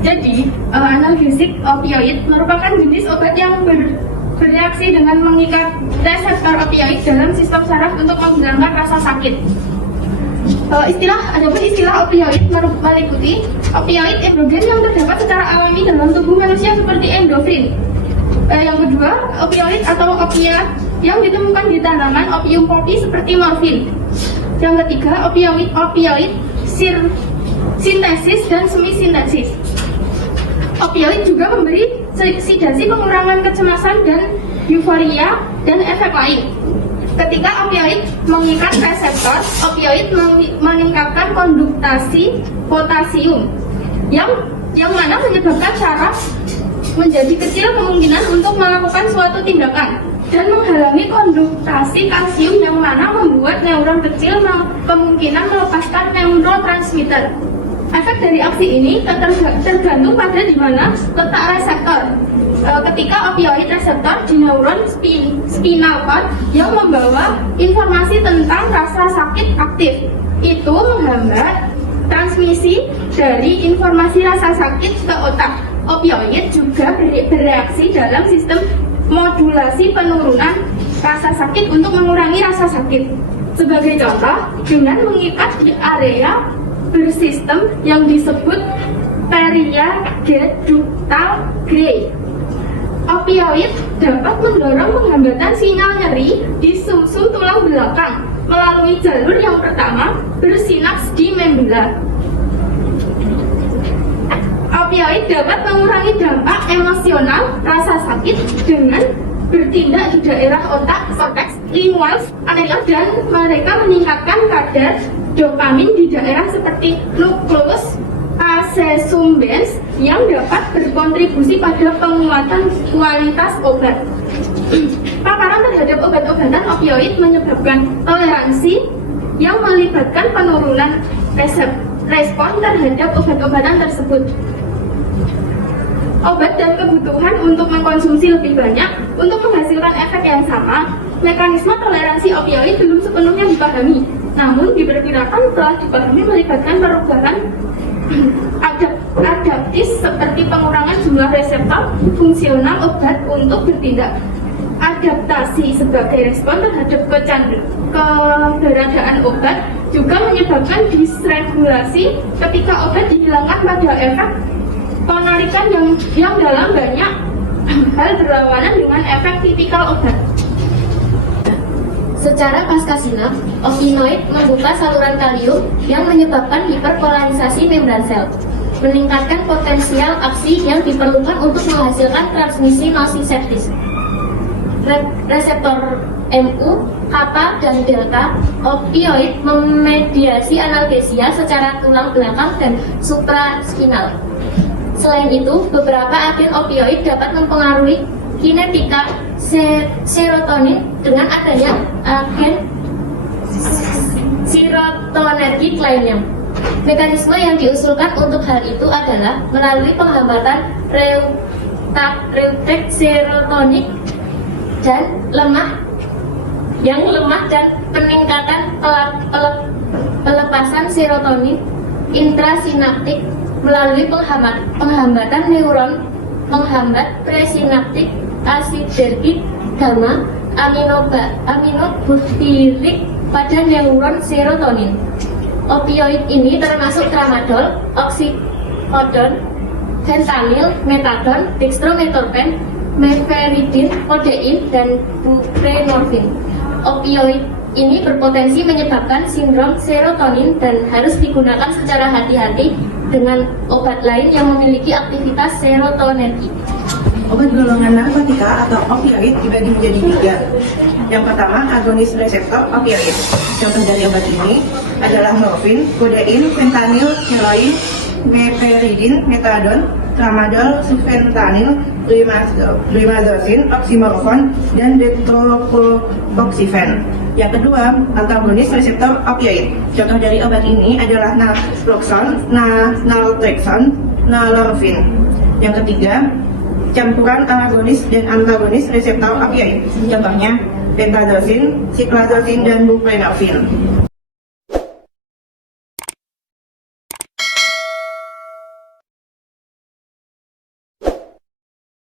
Jadi, analgesik opioid merupakan jenis obat yang bereaksi dengan mengikat reseptor opioid dalam sistem saraf untuk menghilangkan rasa sakit. Adapun istilah opioid meliputi opioid endogen yang terdapat secara alami dalam tubuh manusia seperti endorfin. Yang kedua, opioid atau opiat yang ditemukan di tanaman opium poppy seperti morfin. Yang ketiga, opioid sintesis dan semi-sintesis. Opioid juga memberi sedasi pengurangan kecemasan dan euforia dan efek lain. Ketika opioid mengikat reseptor, opioid meningkatkan konduktasi potasium yang mana menyebabkan saraf menjadi kecil kemungkinan untuk melakukan suatu tindakan dan menghalangi konduktasi kalsium yang mana membuat neuron kecil kemungkinan melepaskan neurotransmitter. Efek dari aksi ini tergantung pada di mana letak reseptor. Ketika opioid reseptor di neuron spinal cord yang membawa informasi tentang rasa sakit aktif, itu menghambat transmisi dari informasi rasa sakit ke otak. Opioid juga bereaksi dalam sistem modulasi penurunan rasa sakit untuk mengurangi rasa sakit. Sebagai contoh, dengan mengikat di area bersistem yang disebut periageductal gray. Opioid dapat mendorong penghambatan sinyal nyeri di sumsum tulang belakang melalui jalur yang pertama bersinaps di membula. Opioid dapat mengurangi dampak emosional rasa sakit dengan bertindak di daerah otak, korteks, linguals, anterior, dan mereka meningkatkan kadar dopamin di daerah seperti nucleus accumbens yang dapat berkontribusi pada penguatan kualitas obat. Paparan terhadap obat-obatan opioid menyebabkan toleransi yang melibatkan penurunan respon terhadap obat-obatan tersebut. Obat dan kebutuhan untuk mengkonsumsi lebih banyak untuk menghasilkan efek yang sama. Mekanisme toleransi opioid belum sepenuhnya dipahami, namun diperkirakan telah dipahami melibatkan perubahan adaptif seperti pengurangan jumlah reseptor fungsional obat untuk bertindak. Adaptasi sebagai respon terhadap keberadaan obat juga menyebabkan disregulasi ketika obat dihilangkan pada efek penarikan yang dalam banyak hal berlawanan dengan efek tipikal obat. Secara pascasinap, opioid membuka saluran kalium yang menyebabkan hiperpolarisasi membran sel, meningkatkan potensial aksi yang diperlukan untuk menghasilkan transmisi nociceptis. Reseptor MU, kappa, dan delta, opioid memediasi analgesia secara tulang belakang dan supraspinal. Selain itu, beberapa agen opioid dapat mempengaruhi kinetika serotonin dengan adanya agen serotonergik lainnya. Mekanisme yang diusulkan untuk hal itu adalah melalui penghambatan reuptake serotonik dan lemah dan peningkatan pelepasan serotonin intrasinaptik melalui penghambatan neuron menghambat presinaptik asidergik gamma aminobutyric pada neuron serotonin. Opioid ini termasuk tramadol, oxycodone, fentanyl, metadon, dextromethorphan, meperidine, codeine, dan buprenorfin. Opioid ini berpotensi menyebabkan sindrom serotonin dan harus digunakan secara hati-hati dengan obat lain yang memiliki aktivitas serotonergik. Obat golongan narkotika atau opioid dibagi menjadi 3. Yang pertama, agonis reseptor opioid. Contoh dari obat ini adalah morfin, codeine, fentanyl, heroin, meperidine, metadon, tramadol, fentanyl, rimazolin, oxymorphone, dan dextropropoxifen. Yang kedua, antagonis reseptor opioid. Contoh dari obat ini adalah naltrexone, naltrexone, nalorphine. Yang ketiga, campuran agonis dan antagonis reseptor opioid. Contohnya pentazocin, cyclazocin, dan buprenorfin.